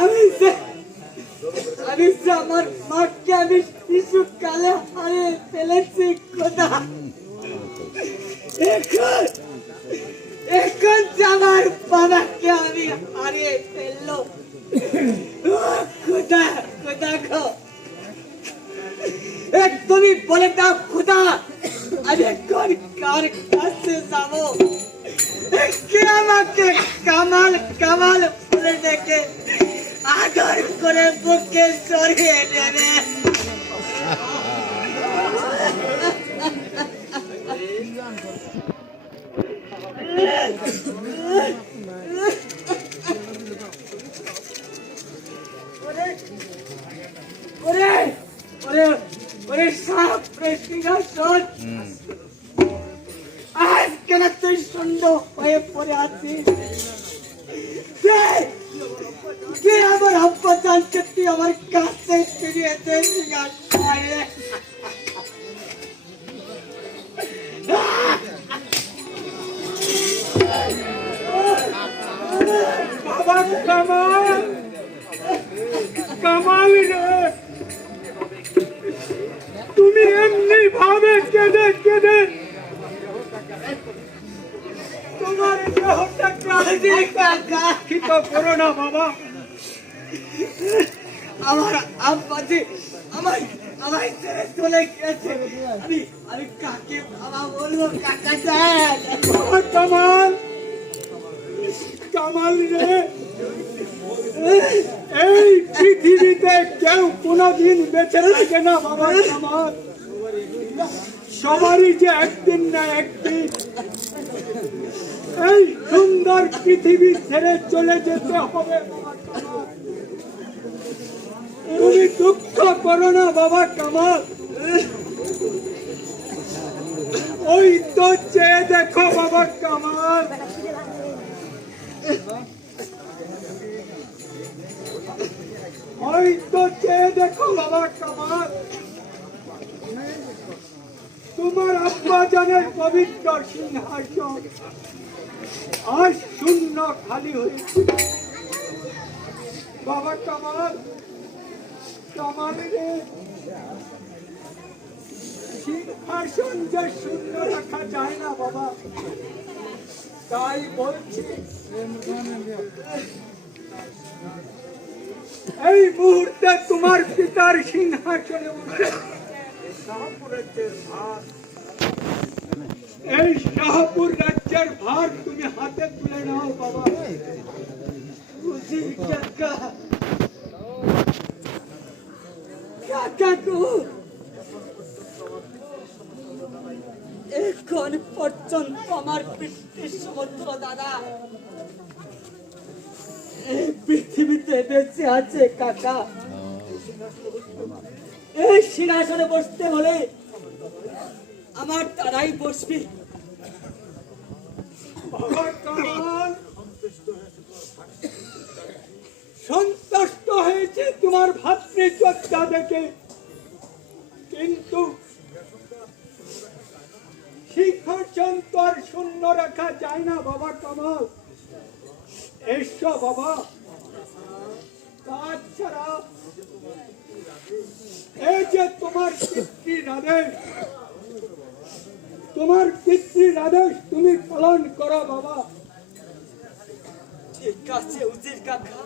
আমি আমার মাকে আমি শিশুকালে হারিয়ে ফেলেছি খোদা। এখন আমার বাবাকে আমি হারিয়ে ফেললো খোদা। খোদা গো, তুমি বলে দাও খোদা, আমি এখন কার কাছে যাবো? কে আমাকে কামাল কামাল বলে ডেকে আদর করে বুকে জড়িয়ে নেবে? আজ কেন তুই সুন্দর হয়ে পড়ে আছিস? আমার আব্বা জানছে তুই আমার কাছে ফিরিয়ে দে। বাবা কামাল, কামাল রে, তুমি এমনি ভাবে কেঁদে কেঁদে তোমার দেহটা কাহিত করো না বাবা। আমার আব্বা যে আমায় ছেড়ে চলে গেছে, আমি কাকে বাবা বলবো? কাকা যান কামাল, কামাল রে, এই পৃথিবীতে কেউ কোনদিন বেঁচে থাকে না বাবা কামাল। সবারই যে একদিন না একদিন এই সুন্দর পৃথিবী ছেড়ে চলে যেতে হবে বাবা কামাল। তুমি দুঃখ করো না বাবা কামাল। ওই তো চেয়ে দেখো বাবা কামাল, ওই তো চেয়ে দেখো বাবা কামাল, তোমার আব্বা জানের পবিত্র সিংহাসন আজ শূন্য খালি হয়েছে বাবা কামাল। কামাল রে, সিংহাসন যে শূন্য রাখা যায় না বাবা, তাই বলছি এই মুহূর্তে তোমার পিতার সিংহাসনে বসে এই শাহপুর রাজ্যের ভার তুমি হাতে তুলে নাও বাবা। এখন পর্যন্ত আমার পিতৃ সমুদ্র দাদা এই পৃথিবীতে বেঁচে আছে কাকা। এই সিংহাসনে বসতে হলে আমার তারাই বসবি। সন্তুষ্ট হয়েছে তোমার ভাতৃত্বটা দেখে, কিন্তু সিংহাসন তো আর শূন্য রাখা যায় না বাবা কামাল। এসো বাবা, তাছাড়া এই যে তোমার পিতৃর আদেশ, তোমার পিতৃর আদেশ তুমি পালন করো বাবা। ঠিক আছে উজির কাকা,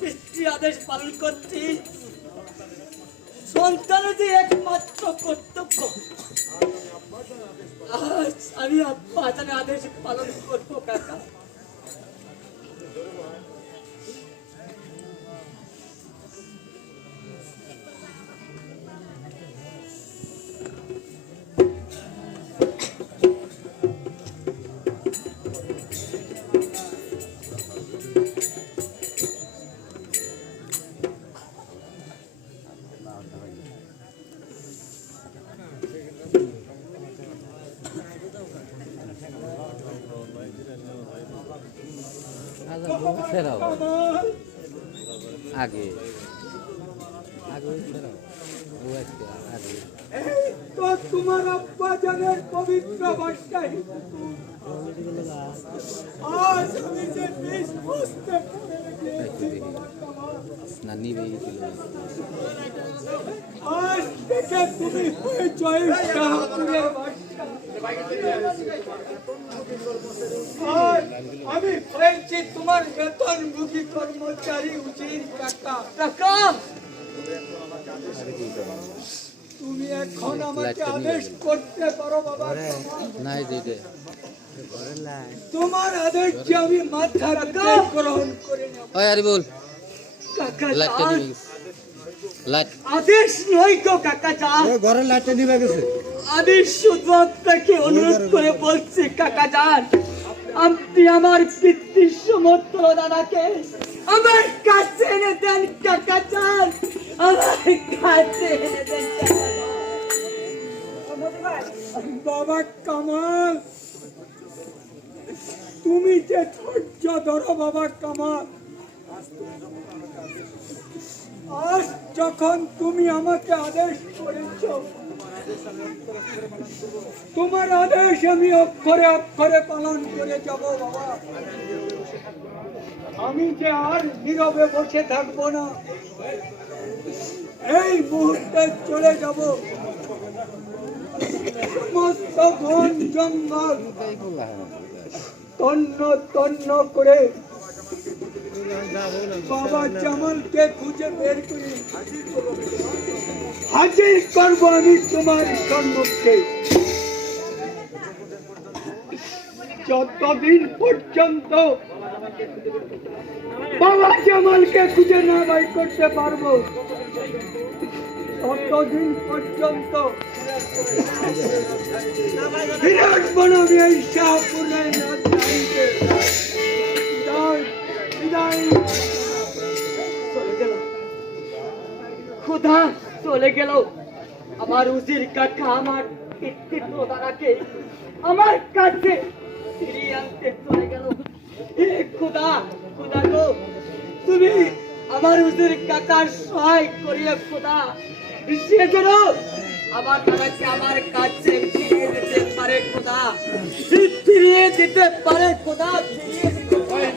পিতৃ আদেশ পালন করছি সন্তানের যে একমাত্র কর্তব্য। আজ আমি আব্বা জানের আদেশ পালন করবো কাকা। ফেরাও আগে আগে ফেরাও ও আজকে আগে তো তোমার আব্বা জানের পবিত্র বাসায় আজ আমি যে নিজ হস্তে পড়ে রেখেছি বাবা কামাল, আজ থেকে তুমি হয়েছ এই শাহপুরের বাদশা। আর আমি হয়েছি তোমার বেতনভোগী কর্মচারী উজির কাকা। কাকা তুমি এখন আমাকে আদেশ করতে পারো বাবা কামাল। তোমার আদেশ যে আমি মাথা পেতে গ্রহণ করে নেব। কাকা যান, আদেশ নয় তো কাকা যান, ঘরের লাইটটা নিভে গেছে। আমি শুধু আপনাকে অনুরোধ করে বলছি কাকা যান, আপনি আমার পিতৃ সমস্ত দাদাকে আমার কাছে এনে দেন কাকা যান, আমার কাছে এনে দেন কাকা যান। বাবা কামাল, তুমি যে ধৈর্য ধরো বাবা কামাল। আজ যখন তুমি আমাকে আদেশ করেছ, তোমার আদেশ আমি অক্ষরে অক্ষরে পালন করে যাব বাবা। আমি যে আর নীরবে বসে থাকবো না, এই মুহূর্তে চলে যাব সমস্ত বন জঙ্গল তন্ন তন্ন করে বাবা জামালকে খুঁজে বের করি হাজির করবো আমি তোমার সম্মুখে। যতদিন পর্যন্ত বাবা জামালকে খুঁজে না বাই করতে পারবো, ততদিন পর্যন্ত বিরাট বনামি এই শাহপুরের রাজধানীতে চলে গেল খোদা, চলে গেল আমার উজির কাকা আমার পিতৃ দাদাকে আমার কাছে ফিরিয়ে আনতে চলে গেল। হে খোদা, খোদা গো, তুমি আমার উজির কাকার সহায় করিয়ে খোদা, সে যেন আমার দাদাকে আমার কাছে ফিরিয়ে দিতে পারে খোদা, ফিরিয়ে দিতে পারে খোদা, ফিরিয়ে দিতে পারে।